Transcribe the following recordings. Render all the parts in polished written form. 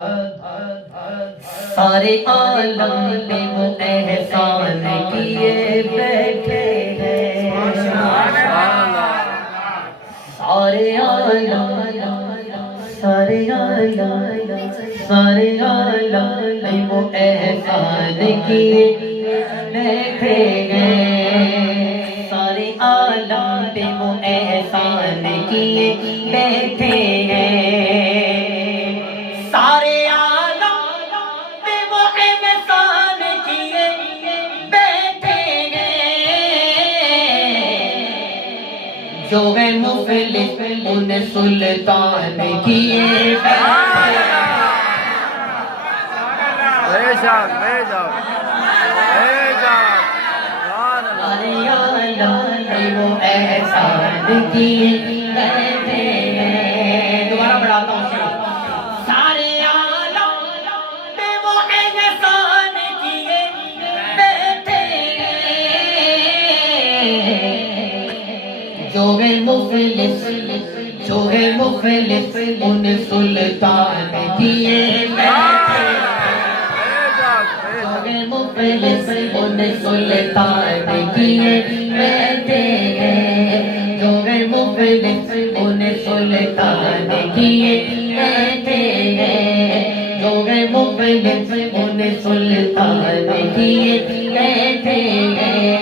سارے عالم پہ وہ احسان کیے بیٹھے ہیں، سارے عالم پہ وہ احسان کیے بیٹھے ہیں، سارے عالم پہ وہ احسان کیے بیٹھے ہیں، سارے جو ہے مفلس انہیں سلطان کیے وہ احسان کیے دوبارہ بڑھاتا ہوں سارے عالم پہ وہ احسان کیے بیٹھے جو ہے مفلس ان سلطان کیے مفلس ان سلطان کیے بیٹھے ہیں، جو ہے مفلس ان سلطان کیے بیٹھے ہیں، جو ہے مفلس ان سلطان کیے بیٹھے ہیں،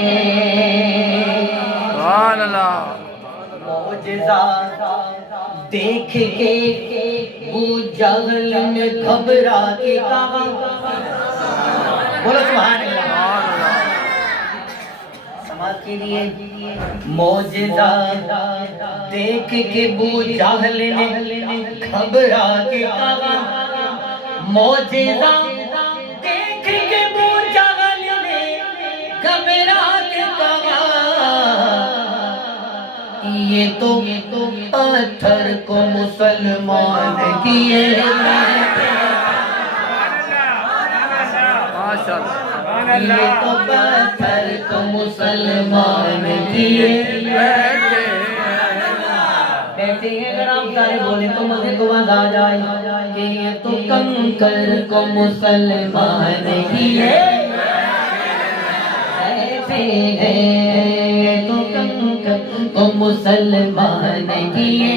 سبحان اللہ۔ معجزہ دیکھ کے وہ جہل نے گھبرا کے کہا، بولو سبحان اللہ۔ سماعت کے لیے معجزہ دیکھ کے وہ جہل نے گھبرا کے کہا، معجزہ دیکھ کے وہ جہل نے گھبرا کے کہا، یہ تو پتھر کو مسلمان کیے، یہ تو پتھر کو مسلمان کیے بیٹھے ہیں۔ اگر آپ سارے بولیں تو مجھے کو آواز آ جائے کہ یہ تو کنکر کو مسلمان کیے بیٹھے ہیں، تو کنکر کو مسلمان کیے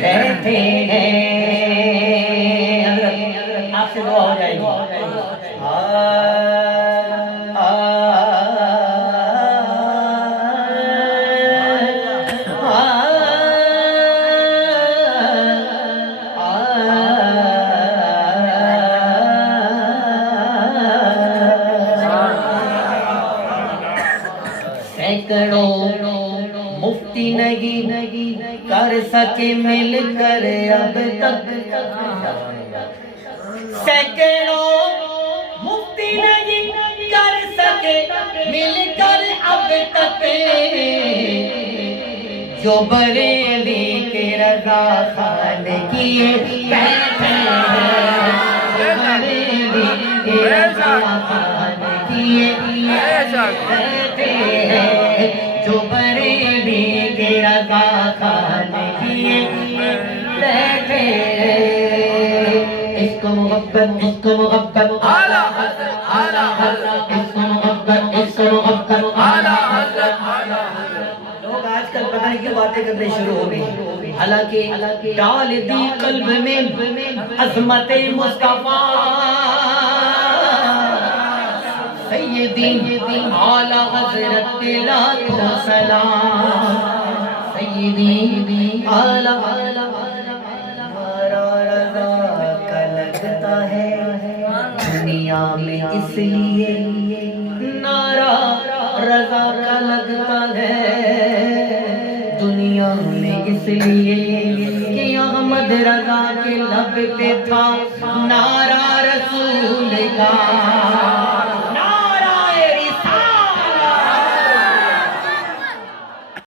بیٹھے ہیں۔ آپ سے دعا ہو جائے گی، سینکڑوں مفتی نہیں کر سکے مل کر اب تک، سینکڑوں مفتی نہیں کر سکے مل کر اب تک، جو بریلی کے رضا خان کیے بیٹھے ہیں، بریلی کے رضا خان کیے بیٹھے ہیں، جو بریلی کے رضا خان کیے بیٹھے ہیں، اس کو محبت اعلیٰ حضرت اس کو محبت لوگ آج کل پتہ نہیں کیوں باتیں کرنے شروع ہو گئی، حالانکہ ڈال دی قلب میں عظمت مصطفیٰ سیدی اعلیٰ حضرت لاکھوں سلام، سیدی اعلیٰ دنیا میں اس لیے نعرہ رضا کا لگتا ہے، دنیا میں اس لیے کہ احمد رضا کے لب پہ تھا نعرہ رسول کا،